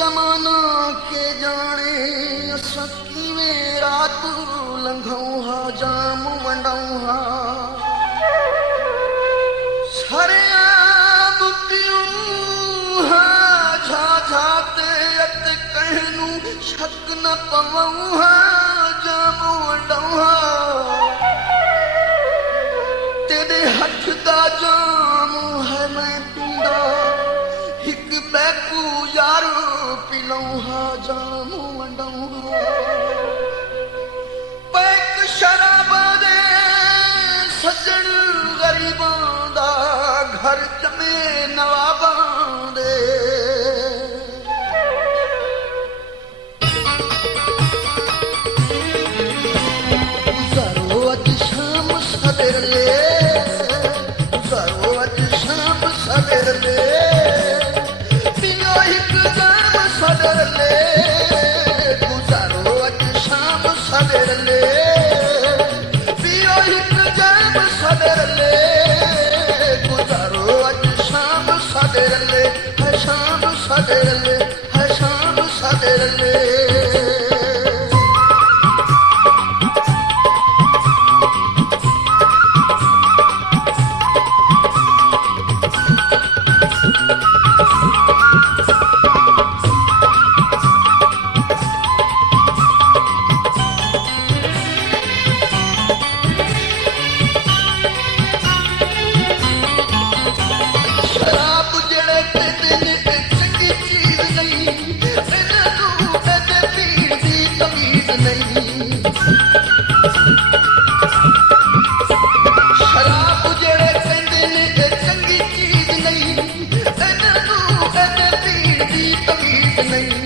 जमाना के जाने सकी में रात लंघऊं हा जाम वंडऊं हा सरेआम पियूं हा झाझाते अत कहनू शक न पवऊं हा जाम वंडऊं हा तेरे हथ दा जाम है मैं पींदा हिक बैकू यारो पिलऊं हा जाम वंडऊं हा पैक शराबा दे सजण गरीबां दा घर जमे नवाबां दे गुज़ारो अज शाम सवेरे गुज़ारो अज शाम सवेरे पियो हिक जाम सवेरे गुज़ारो अज शाम सवेरे पियो हिक जाम सवेरे गुज़ारो अज शाम सवेरे है शाम सवेरे है शाम सवेरे शराब जेड़े पींदे ने चंगी चीज नहीं इन्हां नूं कदे पीण दी तमीज़ नहीं शराब जेड़े पींदे ने चंगी चीज नहीं इन्हां नूं कदे पीण दी तमीज़ नहीं